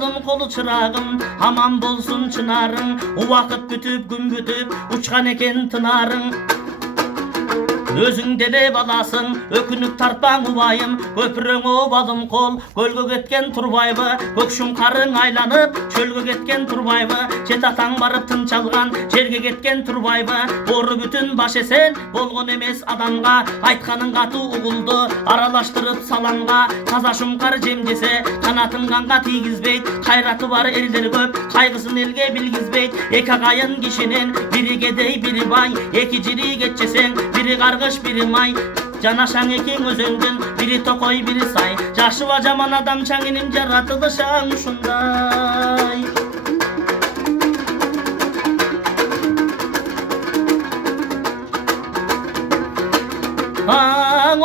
balım kolu çırağım, aman bolsun çınarın. Uwakıt бүтüp gün бүтüp uçkan eken tınarın. Özüң деле баласың, өкүнүп тартпаң убайым. Көпүрөңө балым кол, көлгө кеткен турбайбы? Көкшүм карың айланып, чөлгө кеткен турбайбы? Жет атаң барып тынч алган, жерге кеткен турбайбы? Бору бүтүн баш эсен болгон эмес адамга, айтканың катуу угулду аралаштырып саламга. Таза шумкар жем жесе, канатын канга тийгизбейт. Кайраты бар элдер көп, кайгысын элге билгизбейт. Эки агайын кишинин, бири кедей, бири бай. Эки жири кетчесең, бири каргыш, бири май. Жанашаң экең өзөңдүн, бири токой, бири сай. Жакшыба жаман адам чаңынын жаратылышаң ушундай.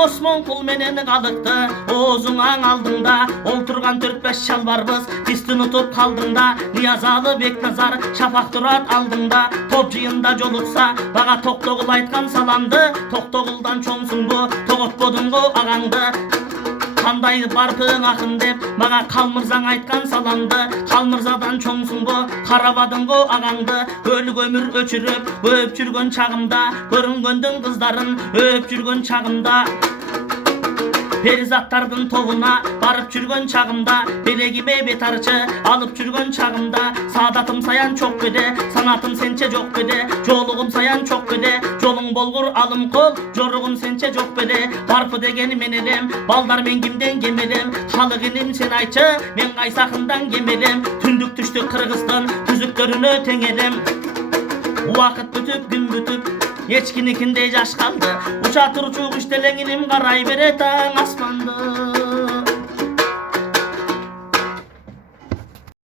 Осмон кул менен калыкты, оозуң аң алдыңда. Олтурган 4-5 чалбарбыз, тисти унутуп калдыңда. Ниязалы Бекназар, Шапак турат алдыңда. Топ жыйында жолукса, бага Токтогул айткан саламды. Токтогулдан чоңсуңбу, тоготподуңбу агаңды. Кандай барпың акын деп, мага Калмырзаң айткан саламды. Калмырзадан чоңсуңбу, карабадыңбу агаңды. Өлүк өмүр өчүрүп, өп жүргөн чагымда. Көрүнгөндүң кыздарын өп жүргөн чагымда. Перизаттардын тобуна барып жүргөн чагымда. Белегиме бет арчы алып жүргөн чагымда. Саадатым саян чок беде, санатым сенче жок беде. Жолугум саян чок беде, жолуң болгур алым кол. Жоругум сенче жок беде. Барпы дегени мен элем, балдар мен кимден кемелем. Халык иним сен айтчы, мен кайсакындан кемелем. Түндүк түштүк Кыргыздын түзүктөрүнө тең элем. Убакыт бүтүп күн бүтүп, ечкиникиндей жаш калды. Уча турчу куш делеңиним карай берет таң аспанды.